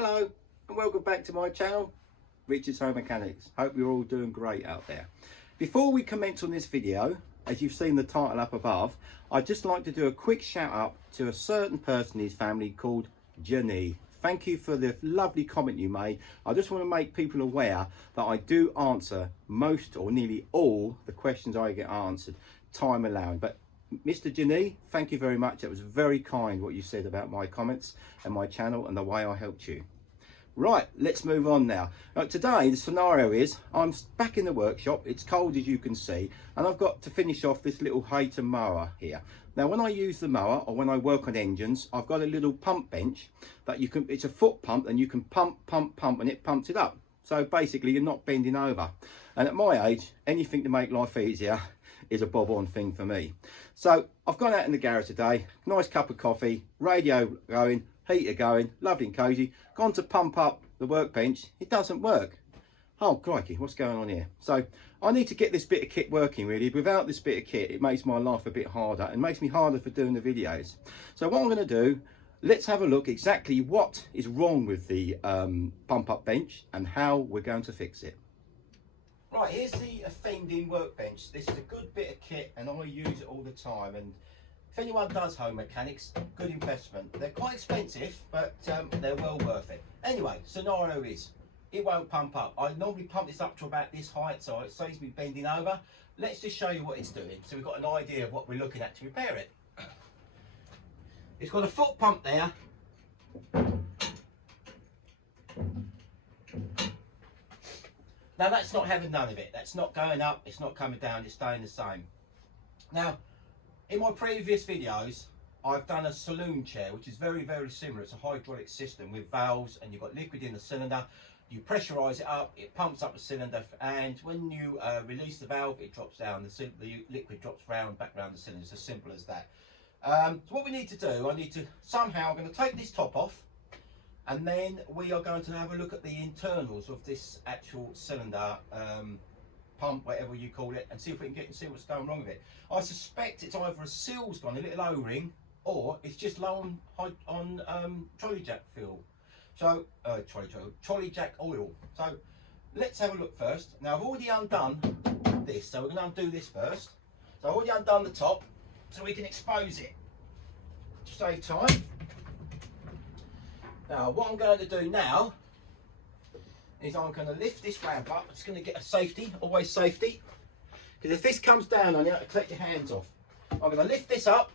Hello and welcome back to my channel, Richard's Home Mechanics. Hope you're all doing great out there. Before we commence on this video, as you've seen the title up above, I'd just like to do a quick shout out to a certain person in his family called Jenny. Thank you for the lovely comment you made. I just want to make people aware that I do answer most or nearly all the questions I get answered, time allowing. But Mr. Jenny, thank you very much. It was very kind what you said about my comments and my channel and the way I helped you. Right, let's move on now. Today the scenario is I'm back in the workshop. It's cold, as you can see, and I've got to finish off this little Hayter mower here. Now when I use the mower or when I work on engines, I've got a little pump bench that you can, it's a foot pump, and you can pump and it pumps it up. So basically you're not bending over. And at my age, anything to make life easier is a bob-on thing for me. So I've gone out in the garage today, nice cup of coffee, radio going, heater going, lovely and cosy, gone to pump up the workbench. It doesn't work. Oh crikey, what's going on here? So I need to get this bit of kit working really. Without this bit of kit, it makes my life a bit harder and makes me harder for doing the videos. So what I'm going to do, let's have a look exactly what is wrong with the pump up bench and how we're going to fix it. Right, here's the offending workbench. This is a good bit of kit and I use it all the time, and if anyone does home mechanics, good investment. They're quite expensive, but they're well worth it. Anyway, scenario is, it won't pump up. I normally pump this up to about this height, so it saves me bending over. Let's just show you what it's doing, so we've got an idea of what we're looking at to repair it. It's got a foot pump there. Now that's not having none of it. That's not going up, it's not coming down, it's staying the same. Now, in my previous videos, I've done a saloon chair, which is very, very similar. It's a hydraulic system with valves, and you've got liquid in the cylinder. You pressurise it up, it pumps up the cylinder, and when you release the valve, it drops down. The liquid drops back round the cylinder. It's as simple as that. So what we need to do, I'm going to take this top off, and then we are going to have a look at the internals of this actual cylinder, pump, whatever you call it, and see if we can see what's going wrong with it. I suspect it's either a seal's gone, a little O-ring, or it's just low on trolley jack fuel. So trolley jack oil. So let's have a look first. Now I've already undone this, so we're going to undo this first. So I've already undone the top, so we can expose it to save time. Now what I'm going to do now is I'm going to lift this ramp up. I'm just going to get a safety, always safety, because if this comes down on you, take your hands off. I'm going to lift this up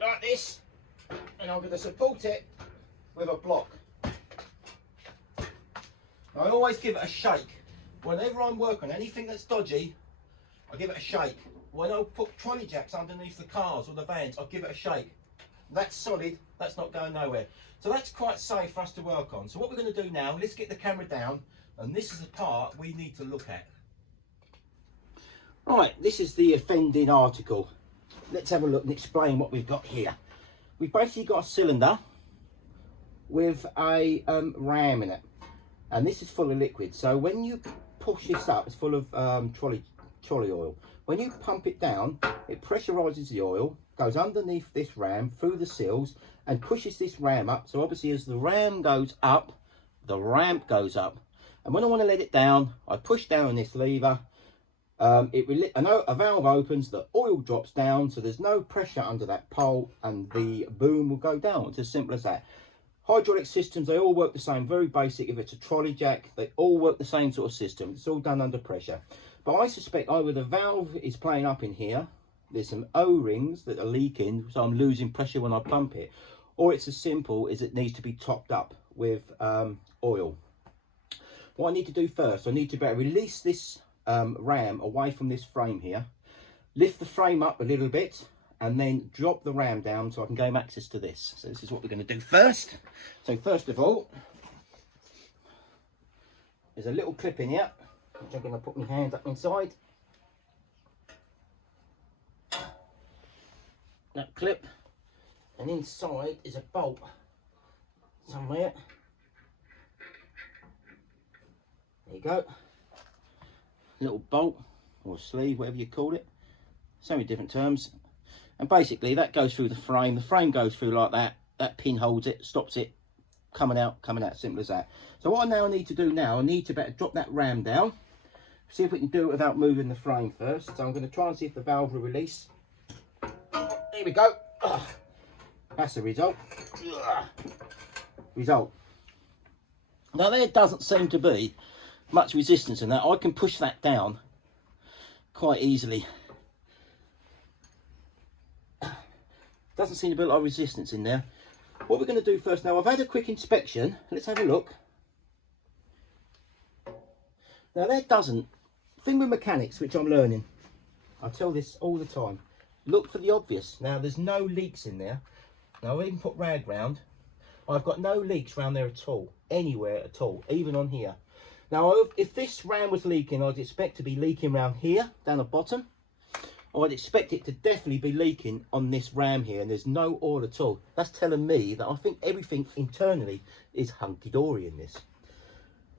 like this, and I'm going to support it with a block. I always give it a shake. Whenever I'm working on anything that's dodgy, I give it a shake. When I put trolley jacks underneath the cars or the vans, I give it a shake. That's solid, that's not going nowhere. So that's quite safe for us to work on. So what we're going to do now, let's get the camera down, and this is the part we need to look at. Right, this is the offending article. Let's have a look and explain what we've got here. We've basically got a cylinder with a ram in it, and this is full of liquid. So when you push this up, it's full of trolley oil. When you pump it down, it pressurises the oil, goes underneath this ram through the seals and pushes this ram up. So obviously as the ram goes up, the ramp goes up. And when I want to let it down, I push down on this lever. A valve opens, the oil drops down, so there's no pressure under that pole, and the boom will go down. It's as simple as that. Hydraulic systems, they all work the same, very basic. If it's a trolley jack, they all work the same sort of system. It's all done under pressure. But I suspect either the valve is playing up in here, there's some O-rings that are leaking, so I'm losing pressure when I pump it, or it's as simple as it needs to be topped up with oil. What I need to do first, I need to better release this ram away from this frame here, lift the frame up a little bit, and then drop the ram down so I can gain access to this. So this is what we're going to do first. So first of all, there's a little clip in here, which I'm going to put my hand up inside. That clip, and inside is a bolt somewhere. There you go. Little bolt or sleeve, whatever you call it. So many different terms. And basically that goes through the frame. The frame goes through like that. That pin holds it, stops it coming out, simple as that. So what I now need to do now, I need to better drop that ram down, see if we can do it without moving the frame first. So I'm going to try and see if the valve will release. There we go. That's the result. Now there doesn't seem to be much resistance in that. I can push that down quite easily. Doesn't seem to be a lot of resistance in there. What we're going to do first now, I've had a quick inspection. Let's have a look. Now there doesn't, thing with mechanics, which I'm learning, I tell this all the time, look for the obvious. Now there's no leaks in there. Now I've even put rag round. I've got no leaks around there at all, anywhere at all, even on here. Now if this ram was leaking, I'd expect to be leaking around here, down the bottom. I'd expect it to definitely be leaking on this ram here, and there's no oil at all. That's telling me that I think everything internally is hunky-dory in this.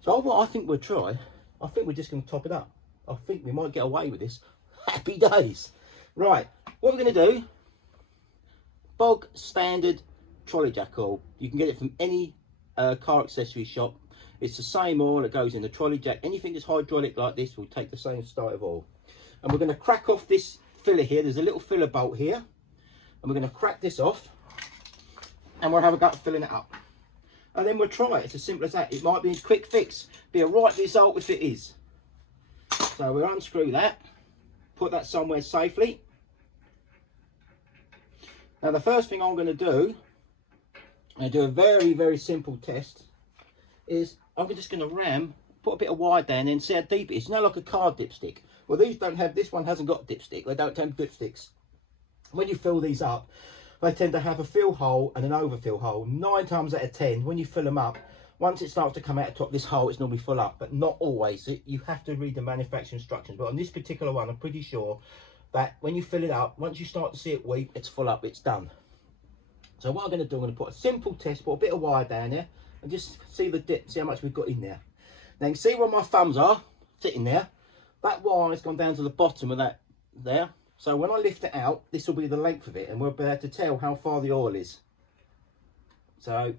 So what I think we'll try, I think we're just going to top it up. I think we might get away with this. Happy days. Right, what we're going to do, bog standard trolley jack oil. You can get it from any car accessory shop. It's the same oil that goes in the trolley jack. Anything that's hydraulic like this will take the same style of oil. And we're going to crack off this filler here. There's a little filler bolt here. And we're going to crack this off. And we'll have a go at filling it up. And then we'll try it. It's as simple as that. It might be a quick fix. Be a right result if it is. So we'll unscrew that. Put that somewhere safely. Now the first thing I'm going to do, and do a very, very simple test, is I'm just going to ram, put a bit of wire down and see how deep it is. You know, like a car dipstick. Well, these don't have, this one hasn't got dipstick. They don't have dipsticks. When you fill these up, they tend to have a fill hole and an overfill hole. 9 times out of 10, when you fill them up, once it starts to come out the top, this hole is normally full up, but not always. You have to read the manufacturer instructions. But on this particular one, I'm pretty sure that when you fill it up, once you start to see it weep, it's full up, it's done. So what I'm going to do, I'm going to put a simple test, put a bit of wire down there, and just see the dip, see how much we've got in there. Now you can see where my thumbs are sitting there. That wire has gone down to the bottom of that there. So when I lift it out, this will be the length of it, and we'll be able to tell how far the oil is. So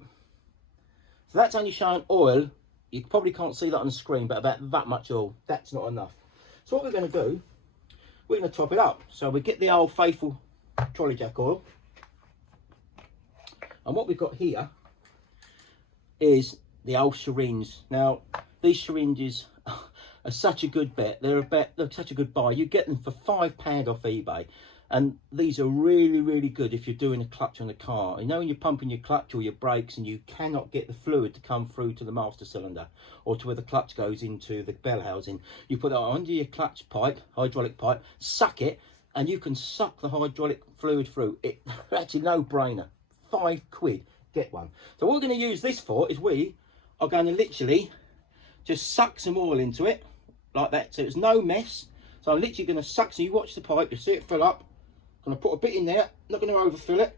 that's only showing oil. You probably can't see that on the screen, but about that much oil. That's not enough. So what we're going to do, we're going to top it up. So we get the old faithful trolley jack oil. And what we've got here is the old syringe. Now, these syringes are such a good bet. They're such a good buy. You get them for £5 off eBay. And these are really, really good if you're doing a clutch on a car. You know when you're pumping your clutch or your brakes and you cannot get the fluid to come through to the master cylinder or to where the clutch goes into the bell housing. You put that under your clutch pipe, hydraulic pipe, suck it, and you can suck the hydraulic fluid through. It's actually no brainer. £5, get one. So what we're going to use this for is we are going to literally just suck some oil into it like that, so it's no mess. So I'm literally going to suck, so you watch the pipe, you see it fill up. I'm going to put a bit in there, not going to overfill it.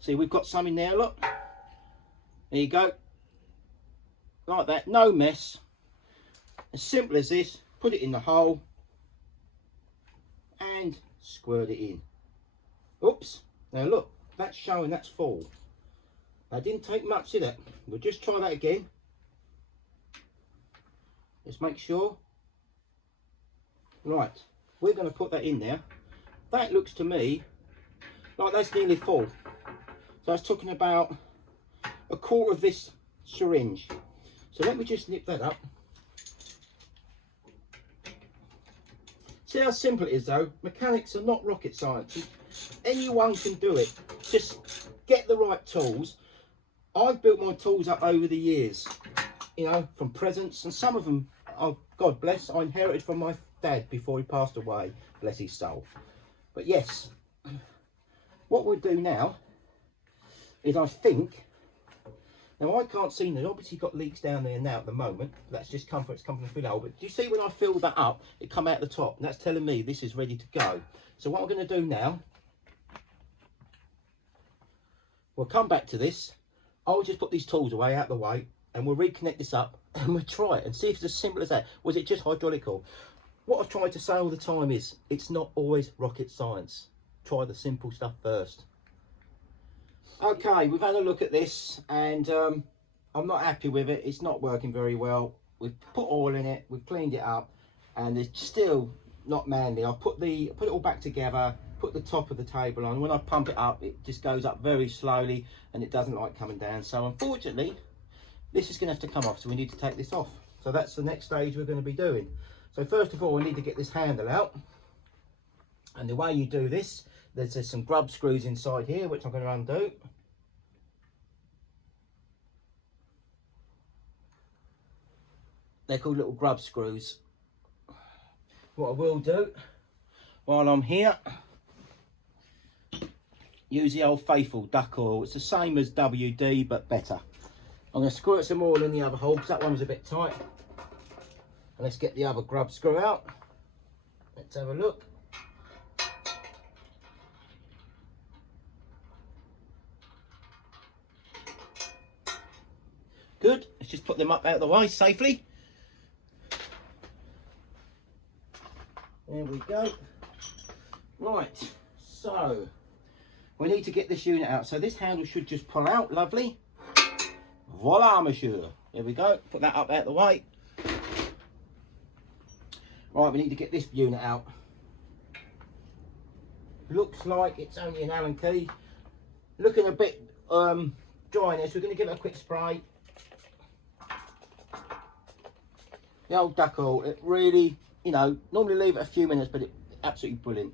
See, we've got some in there, look. There you go. Like that, no mess. As simple as this, put it in the hole and squirt it in. Oops, now look, that's showing that's full. That didn't take much, did it? We'll just try that again. Just make sure. Right, we're going to put that in there. That looks to me like that's nearly full. So I was talking about a quarter of this syringe. So let me just nip that up. See how simple it is though? Mechanics are not rocket science. Anyone can do it. Just get the right tools. I've built my tools up over the years, you know, from presents, and some of them, oh, God bless, I inherited from my dad before he passed away, bless his soul. But yes, what we'll do now is, I think, now I can't see, there's obviously got leaks down there now at the moment. That's just come from, it's come from the fill hole. But do you see when I fill that up, it come out the top, and that's telling me this is ready to go. So what I'm going to do now, we'll come back to this. I'll just put these tools away, out the way, and we'll reconnect this up and we'll try it and see if it's as simple as that. Was it just hydraulic oil? What I've tried to say all the time is, it's not always rocket science. Try the simple stuff first. Okay, we've had a look at this, and I'm not happy with it. It's not working very well. We've put oil in it, we've cleaned it up, and it's still not manly. I've put it all back together, put the top of the table on. When I pump it up, it just goes up very slowly, and it doesn't like coming down. So unfortunately, this is going to have to come off, so we need to take this off. So that's the next stage we're going to be doing. So first of all, we need to get this handle out. And the way you do this, there's some grub screws inside here, which I'm going to undo. They're called little grub screws. What I will do, while I'm here, use the Old Faithful duck oil. It's the same as WD, but better. I'm going to squirt some oil in the other hole, because that one was a bit tight. And let's get the other grub screw out. Let's have a look. Good. Let's just put them up out of the way safely. There we go. Right, so we need to get this unit out. So this handle should just pull out, lovely. Voila, monsieur. There we go. Put that up out of the way. Right, we need to get this unit out. Looks like it's only an Allen key. Looking a bit dry in there, so we're going to give it a quick spray. The old duck oil, it really, you know, normally leave it a few minutes, but it's absolutely brilliant.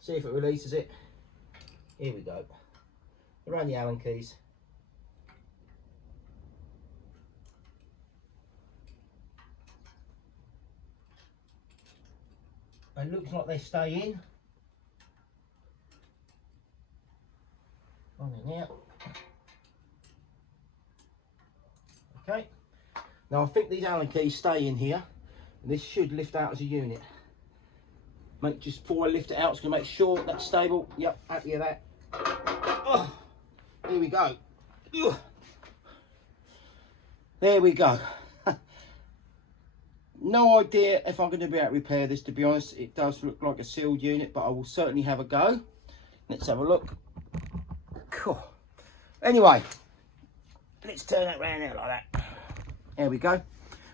See if it releases it. Here we go. Around the Allen keys. It looks like they stay in. On in here. Okay. Now I think these Allen keys stay in here, and this should lift out as a unit. Just before I lift it out, it's going to make sure that's stable. Yep, happy with that. Oh, here we go. Ugh. There we go. No idea if I'm going to be able to repair this, to be honest. It does look like a sealed unit, but I will certainly have a go. Let's have a look. Cool. Anyway, let's turn that round out like that. There we go.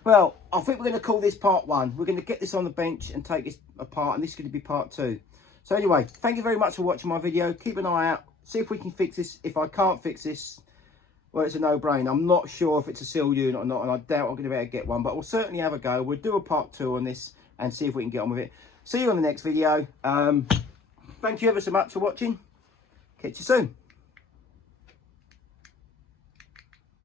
Well, I think we're going to call this part 1. We're going to get this on the bench and take this apart, and this is going to be part 2. So anyway, thank you very much for watching my video. Keep an eye out. See if we can fix this. If I can't fix this, well, it's a no-brainer. I'm not sure if it's a sealed unit or not, and I doubt I'm going to be able to get one, but we'll certainly have a go. We'll do a part 2 on this and see if we can get on with it. See you on the next video. Thank you ever so much for watching. Catch you soon.